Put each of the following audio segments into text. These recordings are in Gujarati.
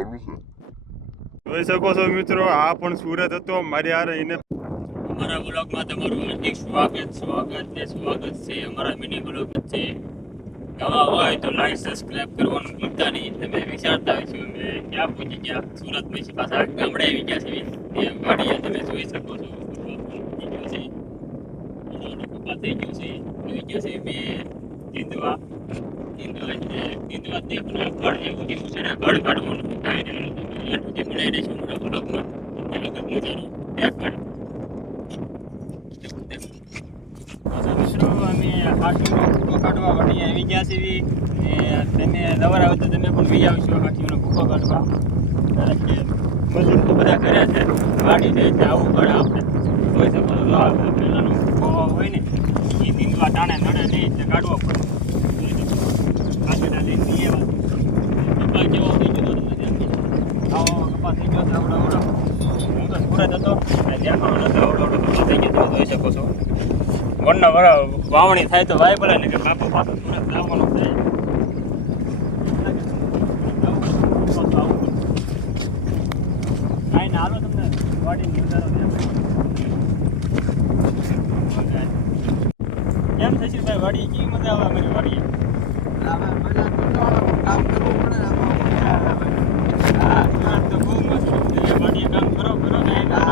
ચાલુ છે. જોઈ શકો છો મિત્રો આ પણ સુરત હતો. મારી હારે એને અમારા બ્લોગમાં તમારું હાર્દિક સ્વાગત સ્વાગત ને સ્વાગત છે. અમારા મિની બ્લોગ છે. નવા હોય તો લાઈક સબસ્ક્રાઇબ કરવાનું ભૂલતા નહીં. તમે વિચારતા હશો અમે ક્યાં પહોંચી ગયા? સુરત પછી પાછા ગામડે આવી ગયા છે. એમ વાડીએ તમે જોઈ શકો છો. થઈ ગયું છે. આવી ગયા છે. બે તીંદવા તમે નવરા હોય તો તમે પણ બી આવશો હાથીનો ભૂકો કાઢવા કારણ કે બધા કર્યા છે વાડી છે આવું પડે આપણે ભૂકો હોય ને એ નીંદવા ટાણે નડે નહીં એટલે કાઢવો પડે. વણના વરા વાવણી થાય તો વાય પડે ને કે બાપુ પાછો સુરત લાવવાનો થાય કાંઈ ના હાલો તમને વાડીનો. કેમ થશે ભાઈ વાડી કેવી મજા આવે અમારી વાડીએ હા સુરત તો બહુ મસ્ત છે વાડીએ કામ કરો કરો કાંઈ ના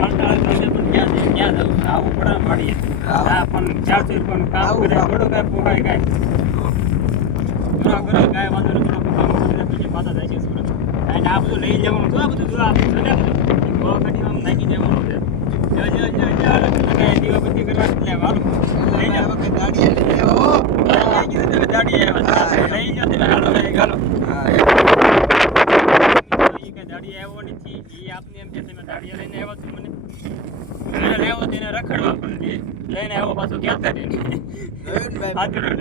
કંટાળો થશે પણ ક્યાં જઈએ, ક્યાં જવું? આવું પડે ને વાડીએ. હા, પણ ચારસો રૂપિયાનું કામ કરે, થોડું કાંઈ પોહાય કાંઈ. કરો, કરો, વાંધો નહીં, થોડું પછી પાછા જાય છે સુરત. કાંઈ આ બધું લઈ જવાનું છે, આ બધું જો આ બધું છે ને આ બધું. ગોળ કાઢીને આમ નાખી દેવાનું છે. જો, જો, જો, જો, આ લોકો કાંઈ દીવાબત્તી કરવા નથી લેવાનું. લઈ જાઓ. લઈ ગયું તમે દાડી આવ્યા હતા. લઈ જાઓ તમે, હાલો, લઈ હાલો. ઈ કે દાડી આવ્યો નથી ઈ આપને એમ કે તમે દાડી લઈને આવ્યા છો મને લેવો તેને રખડવા લઈને આવ્યો પાછો ક્યાં કરે ಹಾಕಿರೋಣ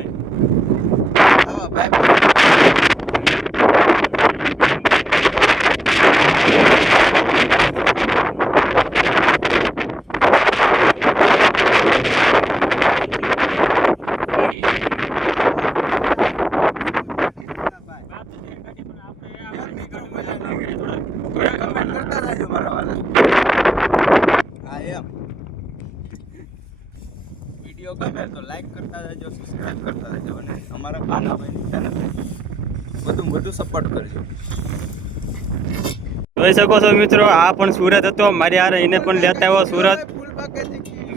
જોઈ શકો છો મિત્રો આ પણ સુરત હતો. મારી હારે એને પણ લેતા આવ્યો સુરત.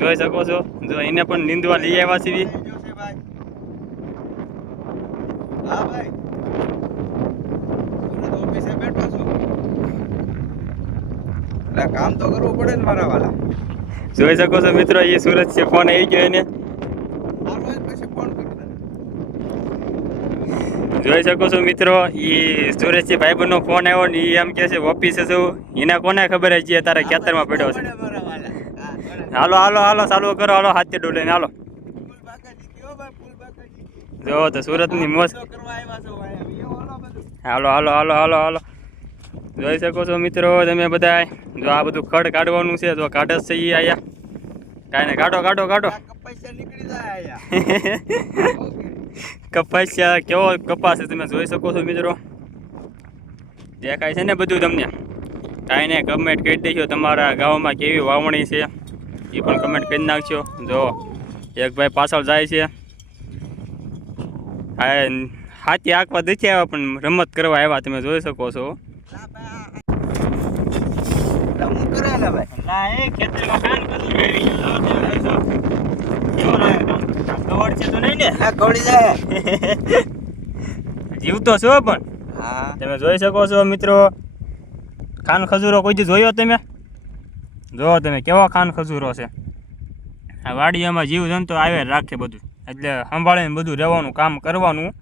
જોઈ શકો છો. જો એને પણ નીંદવા લઈ આવ્યા છીએ. કામ તો કરવું પડે ને મારા વાલા. જોઈ શકો છો મિત્રો એ સુરત છે. ફોન આવી ગયો એને આ રોજ પછી ફોન કરી દે જોઈ શકો છો મિત્રો એ સુરતથી ભાઈબંધનો ફોન આવ્યો ને એ એમ કે છે ઓફિસે છું એને કોને ખબર છે તારા ખેતરમાં પડ્યો છે. હા. હાલો હાલો હાલો ચાલુ કરો હાલો હાથે ડોલે હાલો. જો તો સુરતની મોજ. હાલો હાલો હાલો હાલો હાલો. જોઈ શકો છો મિત્રો તમે બધા જો આ બધું ખડ કાઢવાનું છે જો કાઢે જ છે એ આયા કાંઈ ને કાઢો કાઢો કાઢો. નીકળી જાય કપાસિયા કેવો કપાસ છે તમે જોઈ શકો છો મિત્રો? દેખાય છે ને બધું તમને? કાંઈ નહીં કમેન્ટ કરી દેજો તમારા ગામમાં કેવી વાવણી છે એ પણ કમેન્ટ કરી નાખજો. જો એક ભાઈ પાછળ જાય છે. હાથી આંકવા દેખી આવ્યા પણ રમત કરવા આવ્યા તમે જોઈ શકો છો. ખેતરમાં છે તો નહીં ને? જાય જીવતો છો પણ. હા. તમે જોઈ શકો છો મિત્રો ખાન ખજૂરો કોઈ જોયો તમે? જોવો તમે કેવો ખાન ખજૂરો છે. આ વાડીઓમાં જીવ જંતુ આવે રાખે બધું. એટલે સંભાળીને બધું રહેવાનું કામ કરવાનું.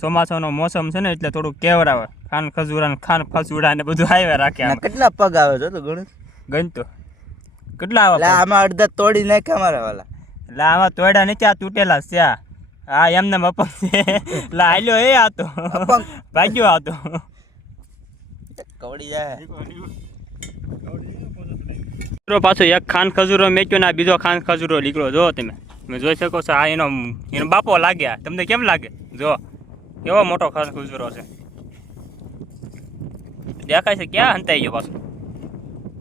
ચોમાસાનો મોસમ છે ને એટલે થોડું કેવરાવે. ખાન ખજૂરા ને ખાન ફસુડા ને બધું આવ્યા રાખે કેટલા પગ આવે છે તો ગણિત ગણતો. કેટલા આવે આમાં અડધા તોડી નાખ્યા મારા વાલા. એટલે આમાં તોડ્યા નથી આ તૂટેલા છે આ. આ એમને અપંગ છે. એટલે હાલ્યો એ આતો? ભાગ્યો આતો કવડી જાય. મિત્રો પાછો એક ખાન ખજૂરો મેક્યો ને આ બીજો ખાન ખજૂરો નીકળ્યો જો તમે તમે જોઈ શકો છો આ એનો એનો બાપો લાગ્યા તમને કેમ લાગે? જો કેવો મોટો ખાન ખજૂરો છે. દેખાય છે ક્યાં હંતાઈ ગયો પાછો?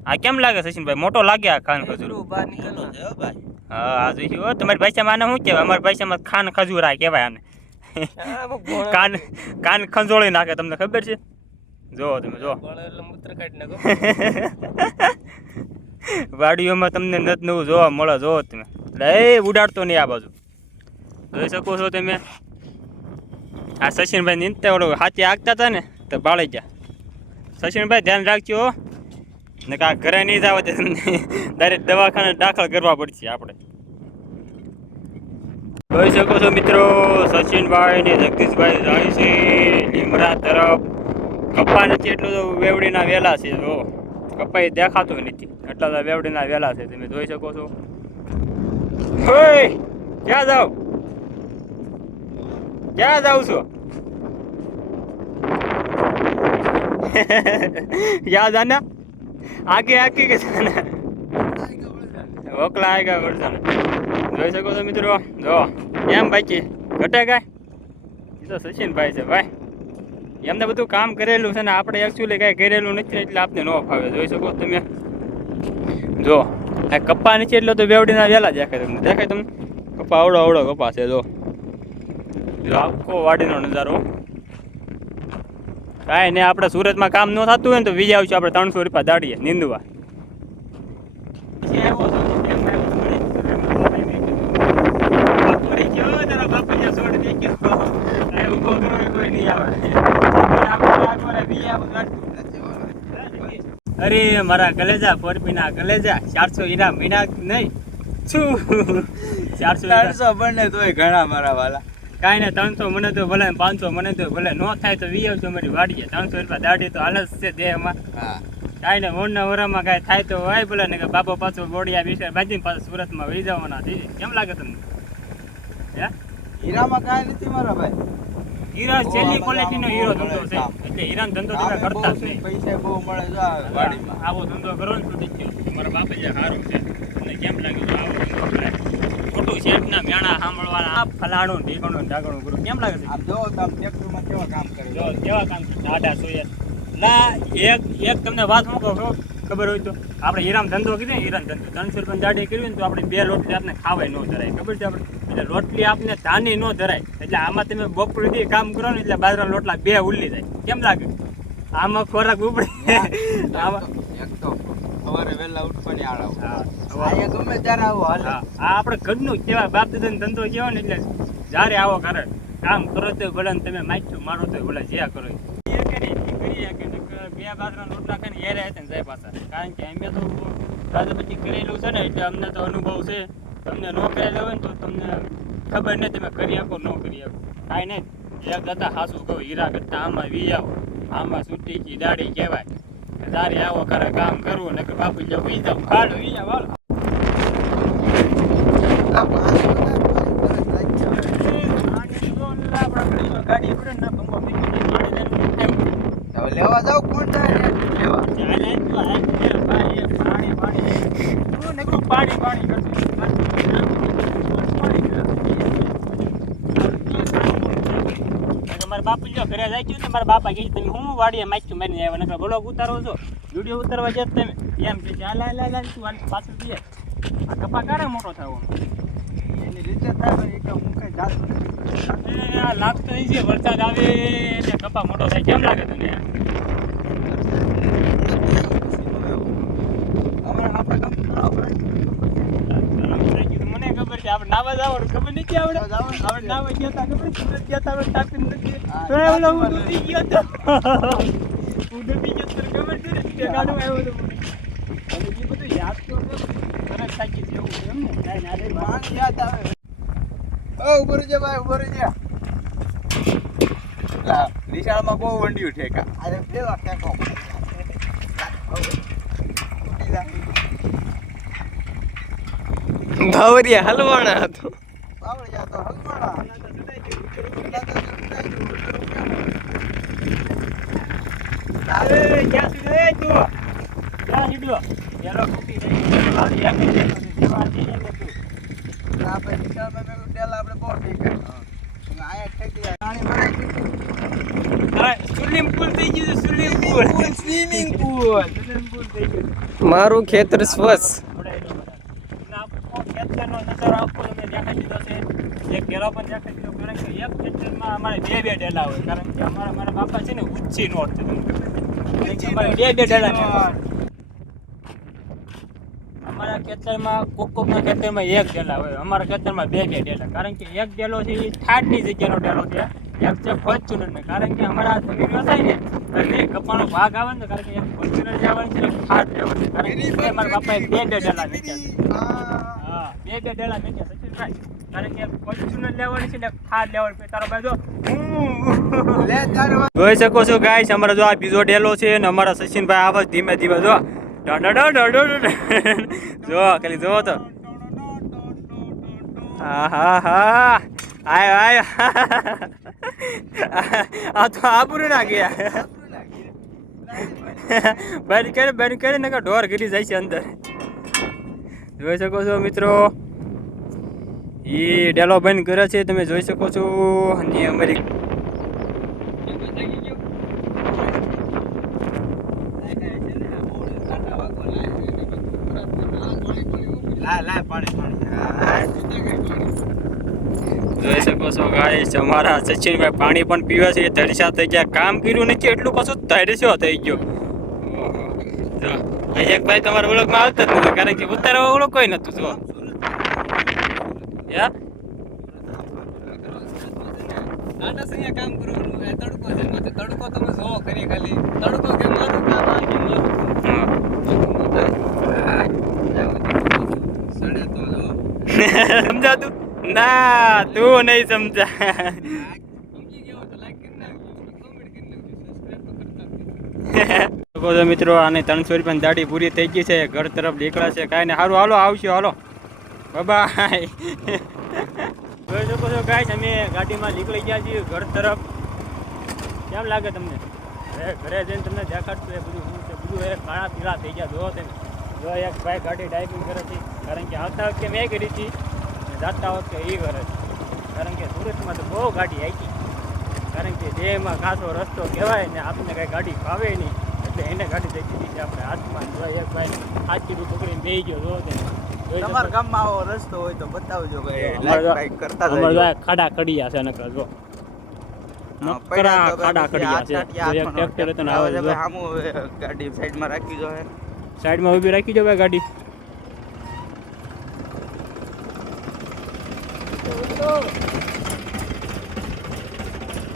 આ કેમ લાગે સચિનભાઈ? મોટો લાગ્યા ખાન ખજૂરો? બહાર નીકળ્યો છે ભાઈ. હા જોઈશું તમારી ભાષામાં આને શું કહેવાય? અમારી ભાષામાં ખાન ખજૂરા કહેવાય આને. કાન કાન ખંજોળી નાખે તમને ખબર છે? જો તમે જો મૂત્ર વાડીઓમાં તમને નત નવું જોવા મળે જો તમે. એ ઉડાડતો નહીં આ બાજુ. જોઈ શકો છો તમે? આ સચિનભાઈ નીંદતા ઓલો હાથી આગતા હતા ને તો બાળી ગયા. સચિનભાઈ ધ્યાન રાખજો. ને કા ઘરે નહીં જાવ ડાયરેક્ટ દવાખાને દાખલ કરવા પડશે આપણે. જોઈ શકો છો મિત્રો, સચિનભાઈ ને જગદીશભાઈ જાય છે, લીમડા તરફ. કપ્પા નથી એટલું તો વેવડીના વેલા છે, જો. કપાઈ દેખાતું નથી. એટલા તો વેવડીના વેલા છે, તમે જોઈ શકો છો. ક્યાં જાવ? ક્યાં જાવ છો? યાદ આના? આગે આખી કે જાના ઓકલા ગયા વરસાદ જોઈ શકો છો મિત્રો? જો, એમ બાકી. ઘટે કાંઈ એ તો સચિનભાઈ છે, ભાઈ. એમને બધું કામ કરેલું છે ને, આપણે એકચ્યુઅલી કાંઈ કરેલું નથી એટલે આપને ન ફાવે. જોઈ શકો તમે? જો, આ કપ્પા નીચે એટલે તો વેવડીના વેલા દેખાય તમને. દેખાય તમને? કપ્પા આવડો આવડો કપા છે જો, આખો વાડીનો નજારો. કાંઈ નહીં, આપણે સુરતમાં કામ ન થતું હોય ને તો બીજા આવશું, આપણે ત્રણસો રૂપિયા દાડીએ, નીંદવા. અરે, મારા કલેજા પોરપીના કલેજા, ચારસો ઈના મહિના નહીં. શું ચારસો ચારસો બંને તોય ઘણા મારા વાલા. કાંઈ ને ત્રણસો મને તો ભલે પાંચસો મને તો ભલે ન થાય તો વી આવજો મારી વાડીએ ત્રણસો રૂપિયા દાડી તો હાલત છે દેહમાં. કાંઈ ને ઓણના વરામાં કાંઈ થાય તો હોય ભલે ને કે બાપો પાછો બોડિયા વિશે બાજી પાછો સુરતમાં વહી જવાના દીદી કેમ લાગે તમને? હે? હીરામાં કાંઈ નથી મારા ભાઈ. હીરા છેલ્લી ક્વોલિટી નો હીરો ધંધો છે. એટલે હીરાનો ધંધો તમે કરતા જ નહીં. પૈસા બહુ મળે જો આવો ધંધો કરો ને સુધી મારા બાપે જે સારું છે અને કેમ લાગે તો આવો ધંધો ખોટું શેઠના મેણા સાંભળવાના. આ ફલાણું ઢીકણું ઢાકણું કરું કેમ લાગે છે? જો તમે ટ્રેક્ટરમાં કેવા કામ કરે? જો કેવા કામ છે આડા સોએ ના એક એક તમને વાત છો? ખબર હોય તો. આપણે હીરામ ધંધો કીધો હીરામ ધંધો. ત્રણસો રૂપિયા દાડી કરવી ને તો આપણે બે રોટલી આપને ખાવાય ન ધરાય. ખબર છે આપણે? એટલે રોટલી આપને ધાની ન ધરાય. એટલે આમાં તમે બપોરથી કામ કરો ને એટલે બાજરા રોટલા બે ઉલ્લી જાય. કેમ લાગે? આમાં ખોરાક ઉપડે. આમાં એક તો સવારે વહેલા ઉઠવાની હા, અહીંયા ગમે ત્યારે આવો હાલે. હા આ આપણે ઘરનું કેવાય બાપ દાદાનો ધંધો કહેવાય ને એટલે જ્યારે આવો કરે કામ કરો તો ભલે તમે માચ્યો મારો તો ભલે જે કરો એ. એ કરી, કરી શકે બે બાજરા રોટલા ખાઈને હેરે હશે ને જાય પાછા. કારણ કે અમે તો રાજા પછી કરેલું છે ને એટલે અમને તો અનુભવ છે. તમને ન કરેલો હોય ને તો તમને ખબર નહીં તમે કરી શકો ન કરી આપો. કાંઈ નહીં. એક કરતા હાસું કહું હીરા કરતા આમાં વી આવો. આમાં સુટી કી દાડી કહેવાય. તારે આવો કરે કામ કરવું ને બાપુ જો વી જાવ હાલો વી જાવ હાલો. આ પાંચ બધા તરત લાગી જાય. હવે લેવા પાણી પાણી. જાય ને લેવા મારા બાપુ જો ઘરે જાય ને મારા બાપા કહે તમે હું વાડીએ માચ્યું મારીને આવ્યા? નકર બોલો ઉતારો છો. વીડિયો ઉતારવા જત તમે. એમ કે ચાલ હાલ હાલ હાલ તું હાલ પાછળ જઈએ આ કપા ક્યારે મોટો થયો એની રીતે થાય પણ એ હું કઈ જાત એ આ લાગતો નહીં છે વરસાદ આવે એટલે કપા મોટો થાય. કેમ લાગે તને હમણાં આપણે કામ આપણે મને ખબર નાવા જવાનું. ખબર નથી આવડે? આપણે નાવા ગયા હતા ખબર સુરત ગયા હતા આપણે તાપી નથી. હા, તો ઓલો હું ડૂબી ગયો હતો હું ડૂબી ગયો તો ખબર છે ને? ગાડું આવ્યો હતો અને એ બધું યાદ તો છે થાકી જેવું છે એમ ને? કાંઈ ના રે માણસ યાદ આવે. ઓ ભાઈ ઊભો રહેજે. લા નિશાળમાં બહુ વંડિયું ઠેકા. અરે કેવા ઠેકો ભાવરિયા હલવાણા હતો આવડે જા તો હલવાડા અરે, ક્યાં સુધી રે તું? ક્યાં સીડ્યો? પેલો ખૂટી જાય. હાલી આગળ જતો રહે. જેવા હાથી જાય બધું. આપણે નિશાળમાં મેં કીધું પેલા આપણે બહુ ઠેકા આયા ઠેકી પાણી ભરાઈ ગયું સ્વિમિંગ પુલ થઈ ગયું સ્વિમિંગ પુલ સ્વિમિંગ હલવાણા સ્વિમિંગ પુલ થઈ ગયું મારું ખેતર સ્વચ્છ ખેતરનો નજારો આખો તમે દેખાડી દીધો છે એક ડેલો પણ દેખાડી દીધો કારણ કે એક ખેતરમાં અમારે બે હોય કારણ કે અમારા મારા બાપા છે ને ઉચ્ચી નોટ બે બે ડેલા અમારા ખેતરમાં કોક કોકના ખેતરમાં એક ડેલા હોય અમારા ખેતરમાં બે બે ડેલા કારણ કે એક ડેલો છે એ થાટની જગ્યાનો ડેલો છે. એક છે ફોર્ચ્યુનર કારણ કે અમારા જમીન વેચાય ને એટલે કપાનો ભાગ આવે ને કારણ કે એક ફોર્ચ્યુનર જવાનું છે એક ઠાઠ લેવાનું છે કારણ કે અમારા મારા બાપાએ બે બે ડેલા વેચ્યા હા બે બે ડેલા વેચ્યા સચિનભાઈ. જોઈ શકો છો ગાઈસ અમારો જો આ બીજો ડેલો છે અને અમારા સચિનભાઈ આવે ધીમે ધીમે જો. જો ખાલી જો તો. હા હા હા આય આય. આ તો આબરૂ ના ગયા બંધ કરે બંધ કરે નકર ઢોર ગીરી જાય છે અંદર. જોઈ શકો છો મિત્રો. ઈ ડેલો બંધ કરે છે તમે જોઈ શકો છો. અને અમારી જોઈ શકો છો ગાઈસ અમારા સચિનભાઈ પાણી પણ પીવે છે ધરસા થઈ ગયા. કામ કર્યું નથી એટલું પાછું તરસ્યો થઈ ગયો. ઓહો. જો આ એક ભાઈ તમારા ઓળખમાં આવતા જ નથી કારણ કે ઉતારવા ઓળખ કોઈ નતું જો. યા ટાટા સંયા કામ કરવાનું એ તડકો છે એમાં તડકો તમે જો કરી ખાલી. તડકો કે મારું કામ આ કે મારું સડે તો જો. સમજાતું? ના તું નહીં સમજા. મિત્રો આને ત્રણસો રૂપિયાની દાઢી પૂરી થઈ ગઈ છે. ઘર તરફ નીકળે છે. કાંઈ ને સારું હાલો આવશું હાલો. બાય જોઈ શકો છો ગાઈસ અમે ગાડીમાં નીકળી ગયા છીએ ઘર તરફ. કેમ લાગે તમને? ઘરે જઈને તમને દેખાડશું એ બધું શું છે? બધું એ કાળા પીળા થઈ ગયા જોવો તમે. જો એક ભાઈ ગાડી ડ્રાઇવિંગ કરે છે, કારણ કે આવતા વખતે મેં કરી હતી ને જાતા વખતે એ કરે છે. કારણ કે સુરતમાં તો બહુ ગાડી આવી કારણ કે જે એમાં ખાસો રસ્તો કહેવાય ને, આપણને કાંઈ ગાડી ફાવે નહીં, એટલે એને ગાડી દેખી દીધી આપણે હાથમાં. જો એક ભાઈ હાથથી પકડીને બે ગયો જોવો તે જોઈ શકો. તમારા ગામમાં આવો રસ્તો હોય તો બતાવજો કરતા જો ખાડા ખડિયા છે નકર જો. નકરા ખાડા ખડિયા છે જો એક ટ્રેક્ટર હતું ને આવે છે જો. ભાઈ ગાડી સાઈડમાં રાખી હે. સાઈડમાં ઊભી રાખી ભાઈ ગાડી.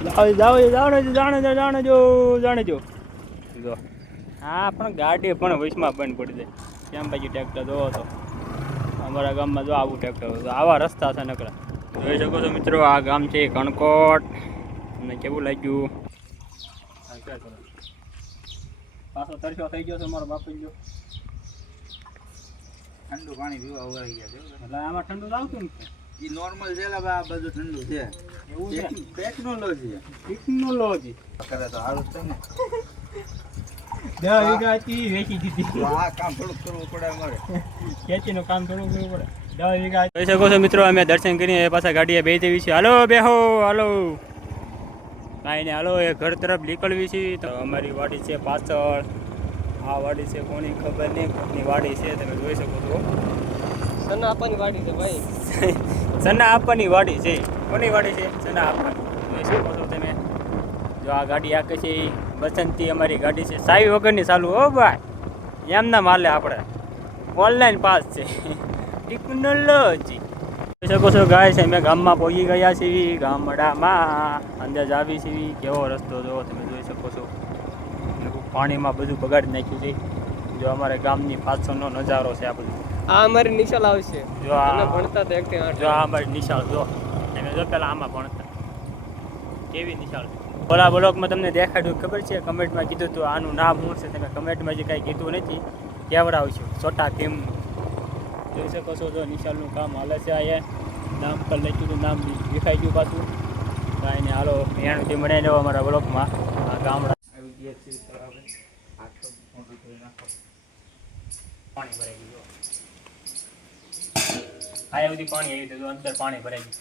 જાઓ જાઓ જાણે જો જાણે જો જાણે જો જાણે જો. જો. હા પણ ગાડી પણ વચમાં બંધ પડી જાય. કેમ બાજુ ટ્રેક્ટર જોવો તો? અમારા ગામમાં જો આવું ટ્રેક્ટર આવા રસ્તા છે નકરા. જોઈ શકો છો મિત્રો આ ગામ છે કણકોટ. તમને કેવું લાગ્યું? પાછો તરસ્યો થઈ ગયો છે મારો બાપુ ગયો ઠંડુ પાણી પીવા ઉગાડી ગયા છે એટલે આમાં ઠંડુ આવતું ને? એ નોર્મલ છે આ બધું ઠંડુ છે. એવું છે? ટેકનોલોજી ટેકનોલોજી કરે તો સારું છે ને. દસ વીઘા હતી વેચી દીધી. આ કામ થોડુંક કરવું પડે અમારે. ખેતીનું કામ થોડું કરવું પડે. દસ વીઘા જોઈ શકો છો મિત્રો અમે દર્શન કરીને પાછા ગાડીએ બે દેવી છે હાલો બેહો હાલો. કાંઈ ને હાલો એ ઘર તરફ નીકળવી છે. તો અમારી વાડી છે પાછળ. આ વાડી છે કોની ખબર નહીં કોની વાડી છે તમે જોઈ શકો છો. સના આપવાની વાડી છે ભાઈ. સના આપવાની વાડી છે. કોની વાડી છે? સના આપવાની જોઈ શકો છો તમે. જો આ ગાડી આકે છે. બસંતી અમારી ગાડી છે. સાવી વગરની ચાલુ હો ભાઈ. એમના માલે આપણે. ઓનલાઈન પાસ છે. ટેકનોલોજી. જોઈ શકો છો ગાય છે અમે ગામમાં પહોંચી ગયા છીએ. ગામડામાં અંદાજ આવી છીએ કેવો રસ્તો જો તમે જોઈ શકો છો. પાણીમાં બધું બગાડી નાખ્યું છે. જો અમારે ગામની પાછળનો નજારો છે આ બધું. આ અમારી નિશાલ આવશે. જો આ- ભણતા તો એક આઠ જો આ અમારી નિશાળ જો. તમે જો પેલા આમાં ભણતા. કેવી નિશાળ છે? ઓલા બ્લોગમાં તમને દેખાડ્યું ખબર છે? કમેન્ટમાં કીધું હતું આનું નામ શું છે? તમે કમેન્ટમાં જે કાંઈ કીધું નથી કેવડાવશું? છોટા કેમ? જોઈ શકો છો જો નિશાળનું કામ હાલે છે અહીંયા. નામ પર લખ્યું હતું નામ દેખાઈ ગયું પાછું. કાંઈ હાલો એનાથી મળે લેવા અમારા બ્લોકમાં આ ગામડા. ગયા તો પાણી ભરાઈ ગયું આ બધી પાણી આવી હતું અંદર પાણી ભરાઈ ગયું.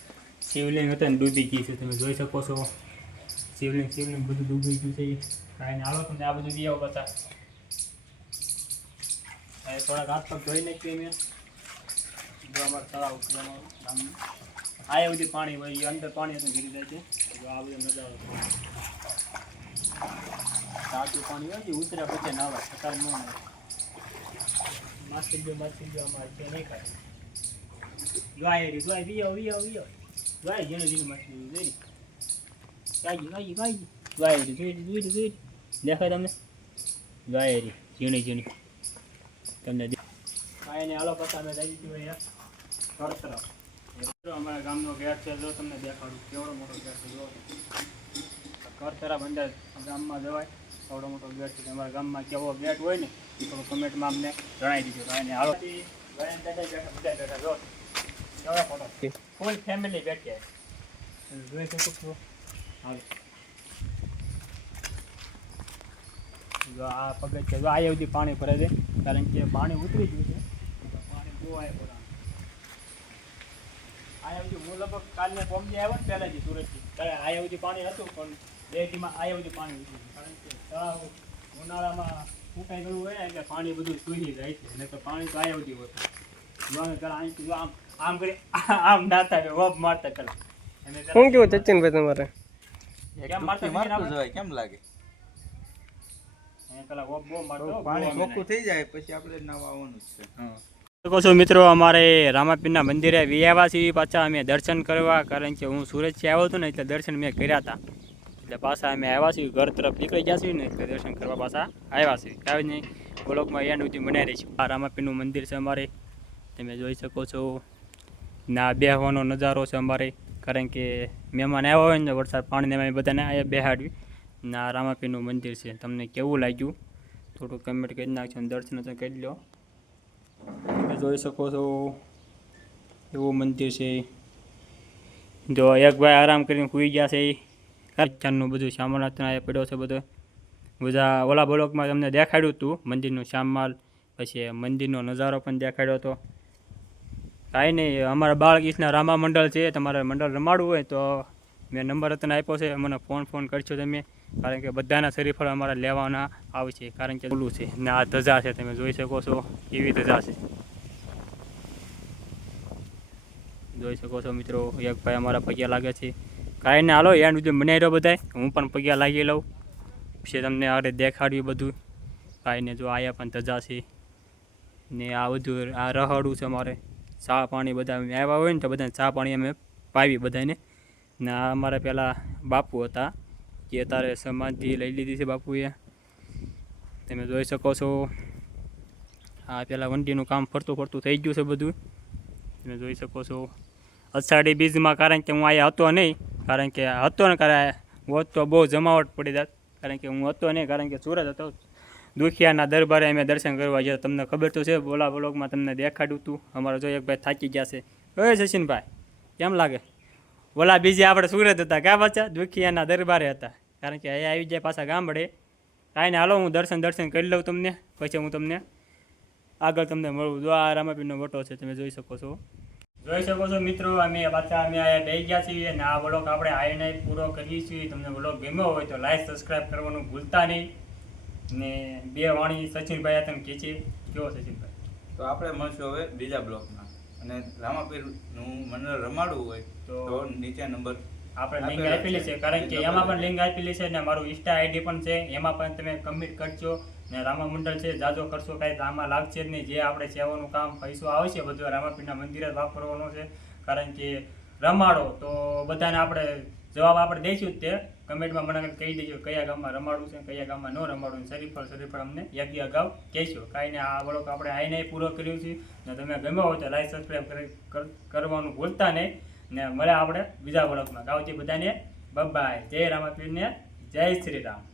શિવલિંગ હતું ને ડૂબી ગઈ છે તમે જોઈ શકો છો. શિવલિંગ શિવલિંગ બધું ડૂબી ગયું છે. કાંઈ હાલો, તમને આ બધું લઈ આવો હવે થોડાક હાથ પગ ધોઈ નાખીએ મેં જો અમારે તળાવ ગામનું. આ એ બધી પાણી હોય અંદર પાણી હતું ગીરી જાય છે. જો આ બધું મજા આવે સાચું પાણી હોય ઉતર્યા પછી નાવા અત્યારે ન માસી ગયો માસી ગયો, અમારે છે નહીં કાંઈ ગાય રી ગાય વિયો વિયો વિયો ગાય જેને જેને માછલી જોઈ ગાય ગાય ગાય. ગાય રી જોઈ જોઈ જોઈ દેખાય તમને? ગાય રી ઝીણી ઝીણી. તમને ગાયને હાલો પાછા અમે જઈ દીધું અહીંયા. મિત્રો અમારા ગામનો ગેટ છે જો તમને દેખાડું. કેવડો મોટો ગેટ છે જો. ઘર તરફ અંદર ગામમાં જવાય. થોડો મોટો ગેટ છે અમારા ગામમાં કેવો ગેટ હોય ને એ થોડું કમેન્ટમાં અમને જણાવી દીધો ગાયને હાલો. બેઠા જો. ફૂલ ફેમિલી બેઠી જોઈ શકો છો. જો આ પગથિયા જો આ સુધી પાણી ભરે છે. કારણ કે પાણી ઉતરી ગયું છે. પાણી બહુ આવે ભરાવાનું આયા સુધી હું લગભગ કાલને પહોંચી આવ્યો ને પહેલાંથી સુરતથી. ત્યારે આયા સુધી પાણી હતું, પણ બે દીમાં આયા સુધી પાણી ઉતરી કારણ કે તળાવ ઉનાળામાં ફૂંકાઈ ગયું હોય એટલે પાણી બધું સૂઈ જાય છે. નહીં તો પાણી તો આયા સુધી હોય. આમ આમ કરી, આમ નાતા હોપ મારતા કરે શું કેવું સચિનભાઈ તમારે? કેમ લાગે? છે. મિત્રો અમારે રામાપીરના મંદિરે વી આવ્યા છીએ પાછા અમે દર્શન કરવા કારણ કે હું સુરતથી આવ્યો હતો ને એટલે દર્શન મેં કર્યા હતા. એટલે પાછા અમે આવ્યા છીએ ઘર તરફ નીકળી ગયા છીએ ને એટલે દર્શન કરવા પાછા આવ્યા છીએ. કાંઈ નહીં બ્લોકમાં એન્ડ સુધી બનાવી રહીશું આ રામાપીરનું મંદિર છે અમારે. તમે જોઈ શકો છો. ના બેહવાનો નજારો છે અમારે. કારણ કે મહેમાન આવ્યા હોય ને વરસાદ પાણીને અમે બધાને અહીંયા બેહાડવી. ના રામાપીનું મંદિર છે. તમને કેવું લાગ્યું? થોડું કમેન્ટ કરી નાખજો દર્શન કરી લો. તમે જોઈ શકો છો એવું મંદિર છે. જો એક ભાઈ આરામ કરીને સૂઈ ગયા છે. ચાંદનું બધું સામાન અહીંયા પડ્યો છે બધો. બધા ઓલા બ્લોકમાં તમને દેખાડ્યું હતું મંદિરનું સામાન પછી મંદિરનો નજારો પણ દેખાડ્યો હતો. કાંઈ નહીં, અમારા બાળકૃષ્ણ રામા મંડળ છે, તમારે મંડળ રમાડવું હોય તો મેં નંબર તને આપ્યો છે, મને ફોન ફોન કરશો તમે, કારણ કે બધાના શરીફળ અમારે લેવાના આવશે, કારણ કે ઓલું છે, ને આ ધજા છે, તમે જોઈ શકો છો એવી ધજા છે. જોઈ શકો છો મિત્રો, એક ભાઈ અમારા પગ્યા લાગે છે. કાંઈ ને હાલો એન્ડ સુધી મને રહ્યો બધાય, હું પણ પગ્યા લાગી લઉં. પછી તમને આગળ દેખાડ્યું બધું. કાંઈ ને જો આયા પણ ધજા છે. ને આ બધું, આ રહાડું છે અમારે. ચા પાણી બધા આવ્યા હોય ને તો બધાને ચા પાણી અમે પાવી બધાને ને આ અમારા પહેલાં બાપુ હતા જે અત્યારે સમાધિ લઈ લીધી છે બાપુએ. તમે જોઈ શકો છો, આ પહેલાં વંડીનું કામ ફરતું ફરતું થઈ ગયું છે બધું. તમે જોઈ શકો છો, અષાઢી બીજમાં કારણ કે હું અહીંયા હતો નહીં, કારણ કે હતો ને, કારણ હોત તો બહુ જમાવટ પડી જાત. કારણ કે હું હતો નહીં, કારણ કે સુરત હતો દુખિયાના દરબારે અમે દર્શન કરવા ગયા. તમને ખબર તો છે, બોલા બ્લોગમાં તમને દેખાડ્યું હતું અમારો જો એક ભાઈ થાકી ગયા છે. હવે સચિનભાઈ, કેમ લાગે? ઓલા બીજે આપણે સુરત હતા. ક્યાં પાછા? દુખિયાના દરબારે હતા. કારણ કે અહીંયા આવી જાય પાછા ગામડે. કાંઈ ને હાલો, હું દર્શન દર્શન કરી લઉં તમને. પછી હું તમને આગળ તમને મળું. જો આ રામાપીરનો વટો છે, તમે જોઈ શકો છો. જોઈ શકો છો મિત્રો, અમે પાછા અમે અહીંયા બેસી ગયા છીએ અને આ બ્લોગ આપણે આઈને પૂરો કરીએ છીએ. તમને બ્લોગ ગમ્યો હોય તો લાઈક સબસ્ક્રાઈબ કરવાનું ભૂલતા નહીં. ને બે વાણી સચિનભાઈ આ તમે કે છે. કેવો સચિનભાઈ? તો આપણે મળશું હવે બીજા બ્લોકમાં. અને રામાપીરનું મંડળ રમાડવું હોય તો- નીચે નંબર આપણે લિંક આપેલા છે. કારણ કે એમાં પણ લિંક આપેલી છે ને મારું ઇન્સ્ટા આઈડી પણ છે. એમાં પણ તમે કમિટ કરજો. ને રામા મંડળ છે જાજો કરશો. કાંઈ આમાં લાગશે જ નહીં. જે આપણે સેવાનું કામ પૈસો છે બધું રામાપીરના મંદિરે જ વાપરવાનો છે. કારણ કે રમાડો તો બધાને આપણે જવાબ આપણે દઈશું જ તે. કમેન્ટમાં મને કહી દેજો કયા ગામમાં રમાડવું છે કયા ગામમાં ન રમાડવું છે. શરીફળ શરીફળ અમને એક અગાઉ કહેશો. કાંઈ ને આ વળોક આપણે આઈને પૂરો કર્યું છે. ને તમે ગમ્યો હોય તો લાઈક સબસ્ક્રાઈબ કરવાનું ભૂલતા નહીં. ને મળ્યા આપણે બીજા વળકમાં. ગાવતી બધાને. બાય જય રામાપીરને. જય શ્રી રામ.